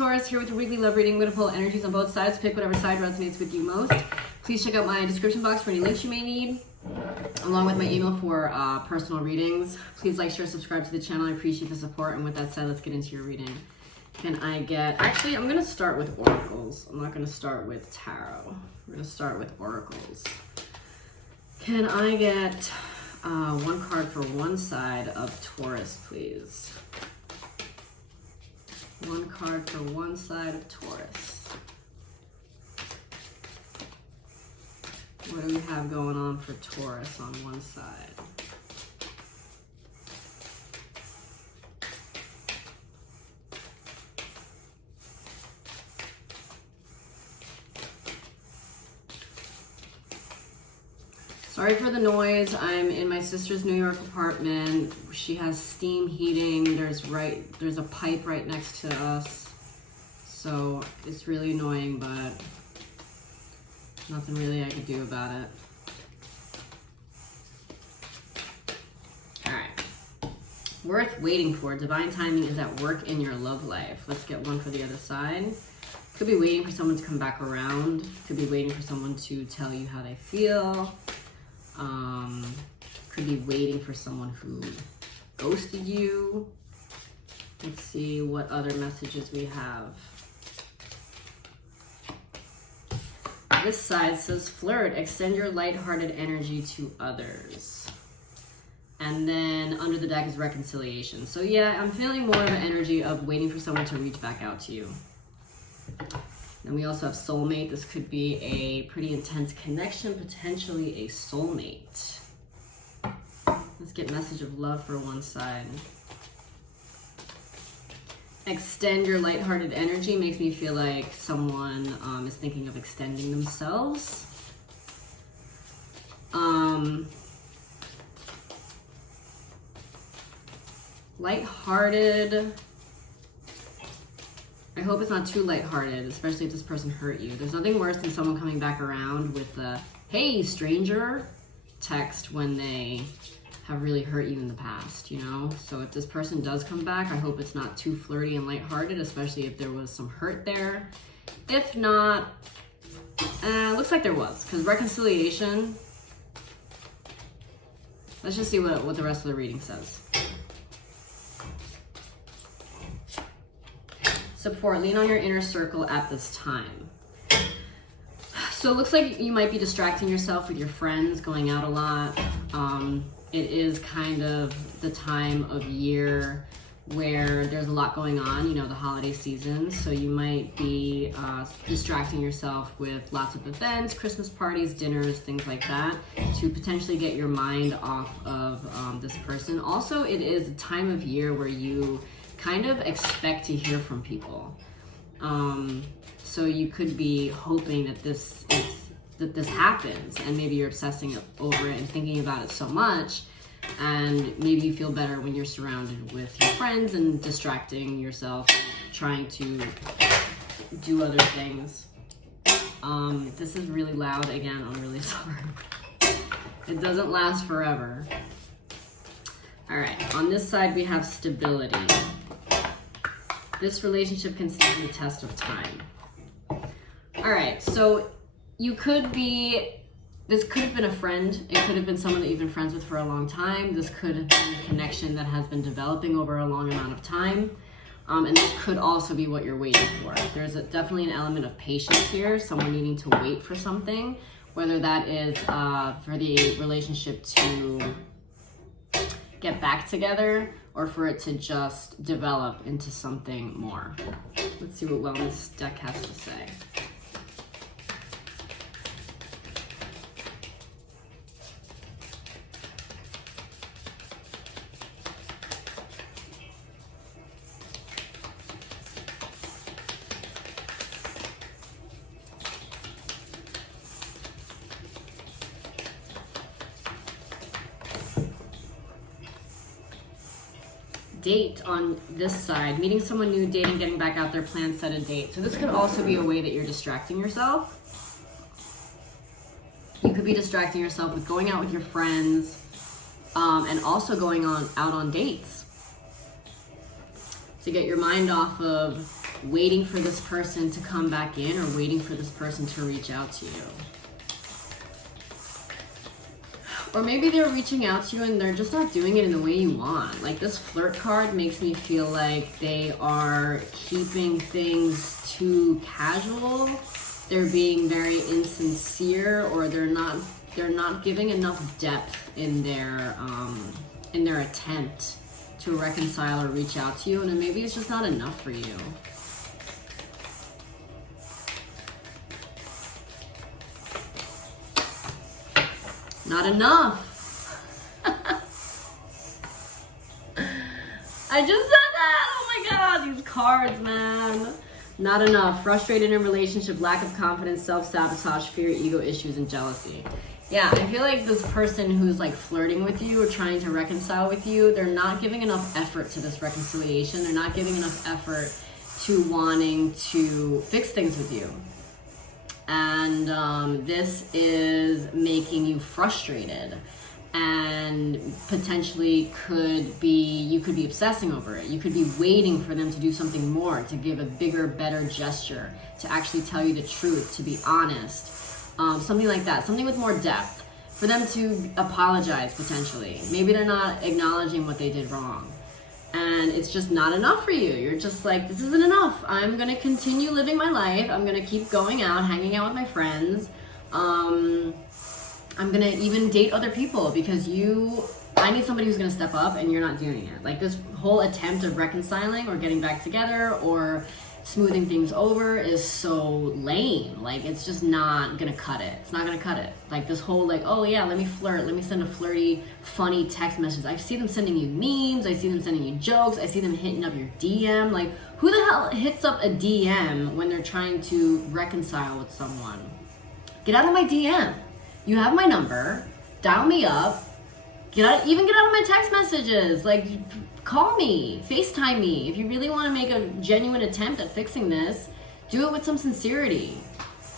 Taurus, here with your weekly love reading. I'm going to pull energies on both sides. Pick whatever side resonates with you most. Please check out my description box for any links you may need, along with my email for personal readings. Please like, share, subscribe to the channel. I appreciate the support. And with that said, let's get into your reading. Can I get... Actually, I'm going to start with oracles. I'm not going to start with tarot. We're going to start with oracles. Can I get one card for one side of Taurus, please? One card for one side of Taurus. What do we have going on for Taurus on one side? Sorry for the noise. I'm in my sister's New York apartment. She has steam heating. There's a pipe right next to us. So it's really annoying, but nothing really I could do about it. All right. Worth waiting for. Divine timing is at work in your love life. Let's get one for the other side. Could be waiting for someone to come back around. Could be waiting for someone to tell you how they feel. Could be waiting for someone who ghosted you. Let's see what other messages we have. This side says flirt, extend your lighthearted energy to others. And then under the deck is reconciliation. So yeah, I'm feeling more of an energy of waiting for someone to reach back out to you. Then we also have soulmate. This could be a pretty intense connection, potentially a soulmate. Let's get message of love for one side. Extend your lighthearted energy makes me feel like someone is thinking of extending themselves. Lighthearted. I hope it's not too lighthearted, especially if this person hurt you. There's nothing worse than someone coming back around with the, hey, stranger, text when they have really hurt you in the past, you know? So if this person does come back, I hope it's not too flirty and lighthearted, especially if there was some hurt there. If not, looks like there was, because reconciliation. Let's just see what the rest of the reading says. Support, lean on your inner circle at this time. So it looks like you might be distracting yourself with your friends, going out a lot. It is kind of the time of year where there's a lot going on, you know, the holiday season. So you might be distracting yourself with lots of events, Christmas parties, dinners, things like that, to potentially get your mind off of this person. Also, it is a time of year where you kind of expect to hear from people. So you could be hoping that this happens, and maybe you're obsessing over it and thinking about it so much, and maybe you feel better when you're surrounded with your friends and distracting yourself, trying to do other things. This is really loud again, I'm really sorry. It doesn't last forever. All right, on this side we have stability. This relationship can stand the test of time. All right, so you could be, this could have been a friend. It could have been someone that you've been friends with for a long time. This could have been a connection that has been developing over a long amount of time. And this could also be what you're waiting for. There's definitely an element of patience here, someone needing to wait for something, whether that is for the relationship to get back together or for it to just develop into something more. Let's see what Wellness deck has to say. Date on this side, meeting someone new, dating, getting back out there, plan, set a date. So this could also be a way that you're distracting yourself. You could be distracting yourself with going out with your friends, and also going out on dates to get your mind off of waiting for this person to come back in or waiting for this person to reach out to you. Or maybe they're reaching out to you and they're just not doing it in the way you want. Like this flirt card makes me feel like they are keeping things too casual. They're being very insincere, or they're not giving enough depth in their attempt to reconcile or reach out to you, and then maybe it's just not enough for you. Not enough. I just said that. Oh my God, these cards, man. Not enough. Frustrated in relationship, lack of confidence, self-sabotage, fear, ego issues, and jealousy. Yeah, I feel like this person who's like flirting with you or trying to reconcile with you, they're not giving enough effort to this reconciliation. They're not giving enough effort to wanting to fix things with you. And this is making you frustrated, and potentially you could be obsessing over it. You could be waiting for them to do something more, to give a bigger, better gesture, to actually tell you the truth, to be honest. Something like that, something with more depth, for them to apologize potentially. Maybe they're not acknowledging what they did wrong. And it's just not enough for you. You're just like, this isn't enough. I'm gonna continue living my life. I'm gonna keep going out, hanging out with my friends. I'm gonna even date other people because I need somebody who's gonna step up, and you're not doing it. Like this whole attempt of reconciling or getting back together or smoothing things over is so lame. Like it's just not gonna cut it. It's not gonna cut it. Like this whole like, oh yeah, let me flirt, let me send a flirty, funny text message. I see them sending you memes, I see them sending you jokes, I see them hitting up your DM. Like who the hell hits up a DM when they're trying to reconcile with someone? Get out of my DM. You have my number, dial me up, get out of my text messages. Like call me, FaceTime me. If you really want to make a genuine attempt at fixing this, do it with some sincerity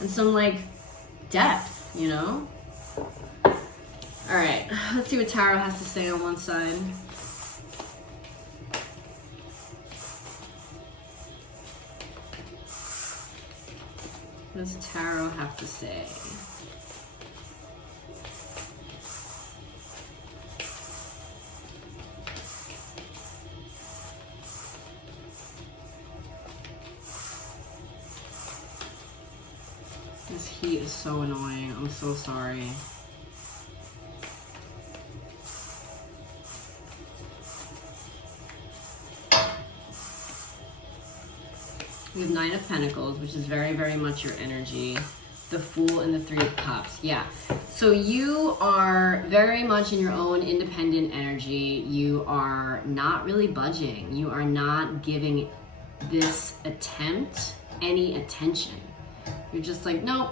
and some like depth, you know? All right, let's see what Tarot has to say on one side. What does Tarot have to say? This heat is so annoying. I'm so sorry. We have 9 of Pentacles, which is very, very much your energy. The Fool and the 3 of Cups. Yeah. So you are very much in your own independent energy. You are not really budging. You are not giving this attempt any attention. You're just like, nope,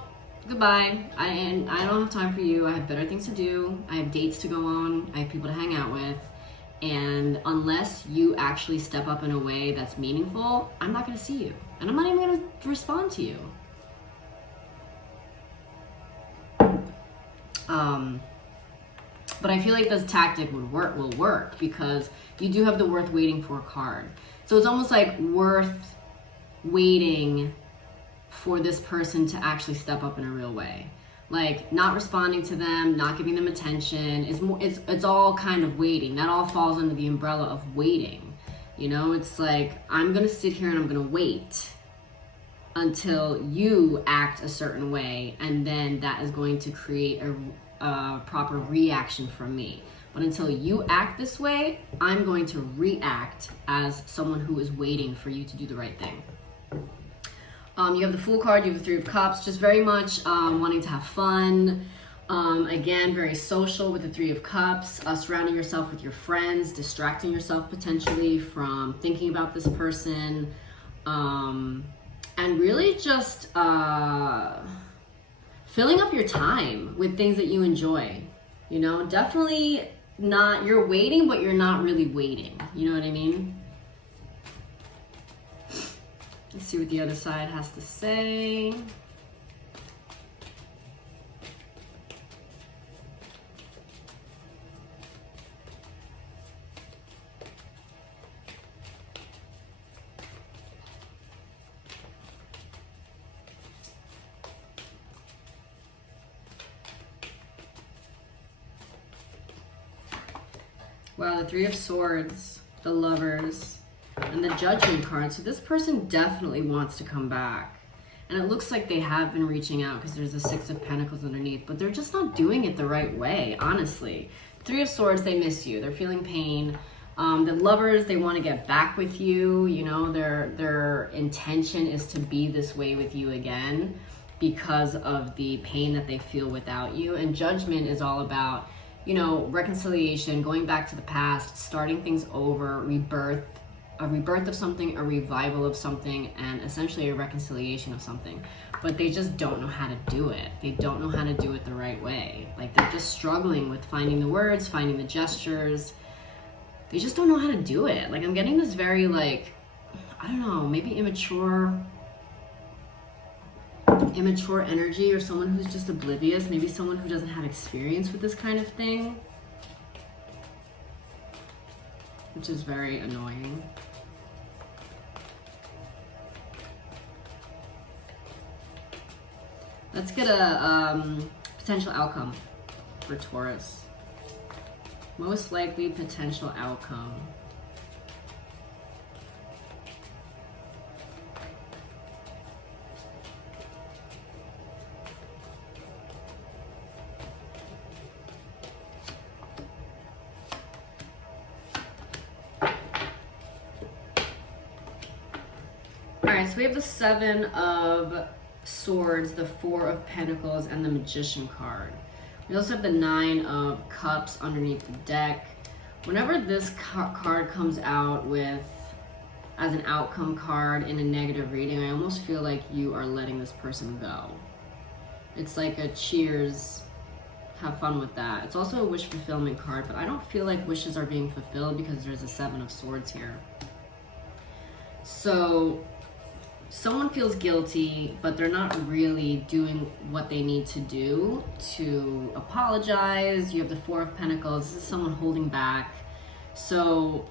goodbye. I don't have time for you. I have better things to do. I have dates to go on. I have people to hang out with. And unless you actually step up in a way that's meaningful, I'm not going to see you. And I'm not even going to respond to you. But I feel like this tactic will work because you do have the worth waiting for card. So it's almost like worth waiting for this person to actually step up in a real way. Like not responding to them, not giving them attention, it's all kind of waiting. That all falls under the umbrella of waiting. You know, it's like, I'm gonna sit here and I'm gonna wait until you act a certain way, and then that is going to create a proper reaction from me. But until you act this way, I'm going to react as someone who is waiting for you to do the right thing. You have the Fool card, you have the 3 of Cups, just very much wanting to have fun. Again, very social with the 3 of Cups, surrounding yourself with your friends, distracting yourself potentially from thinking about this person, and really just filling up your time with things that you enjoy. You know, definitely not, you're waiting, but you're not really waiting. You know what I mean? Let's see what the other side has to say. Wow, the Three of Swords, the Lovers, and the Judgment card. So this person definitely wants to come back. And it looks like they have been reaching out because there's the Six of Pentacles underneath, but they're just not doing it the right way, honestly. Three of Swords, they miss you. They're feeling pain. The Lovers, they want to get back with you. You know, their intention is to be this way with you again because of the pain that they feel without you. And Judgment is all about, you know, reconciliation, going back to the past, starting things over, rebirth, a rebirth of something, a revival of something, and essentially a reconciliation of something. But they just don't know how to do it. They don't know how to do it the right way. Like, they're just struggling with finding the words, finding the gestures. They just don't know how to do it. Like, I'm getting this very, like, I don't know, maybe immature energy, or someone who's just oblivious, maybe someone who doesn't have experience with this kind of thing, which is very annoying. Let's get a potential outcome for Taurus. Most likely potential outcome. Alright, so we have the Seven of Swords, the Four of Pentacles, and the Magician card. We also have the Nine of Cups underneath the deck. Whenever this card comes out with as an outcome card in a negative reading, I almost feel like you are letting this person go. It's like a cheers, have fun with that. It's also a wish fulfillment card, but I don't feel like wishes are being fulfilled because there's a Seven of Swords here. So someone feels guilty, but they're not really doing what they need to do to apologize. You have the Four of Pentacles. This is someone holding back. So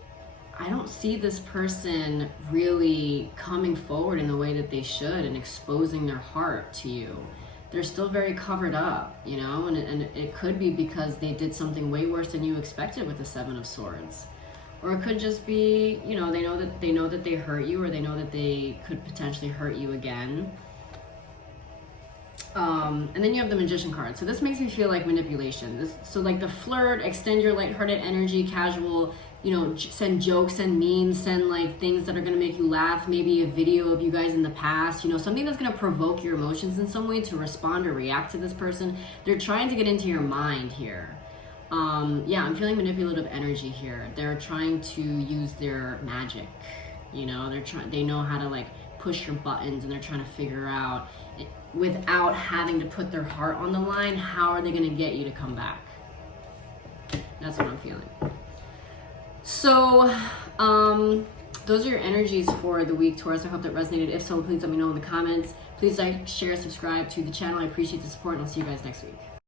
I don't see this person really coming forward in the way that they should and exposing their heart to you. They're still very covered up, you know, and it could be because they did something way worse than you expected with the Seven of Swords. Or it could just be, you know, they know that they hurt you, or they know that they could potentially hurt you again. And then you have the Magician card. So this makes me feel like manipulation. So like the flirt, extend your lighthearted energy, casual, you know, send jokes, send memes, send like things that are going to make you laugh. Maybe a video of you guys in the past, you know, something that's going to provoke your emotions in some way to respond or react to this person. They're trying to get into your mind here. Yeah, I'm feeling manipulative energy here. They're trying to use their magic, you know, they know how to like push your buttons, and they're trying to figure out, without having to put their heart on the line, how are they going to get you to come back? That's what I'm feeling. So, those are your energies for the week, Taurus. I hope that resonated. If so, please let me know in the comments. Please like, share, subscribe to the channel. I appreciate the support, and I'll see you guys next week.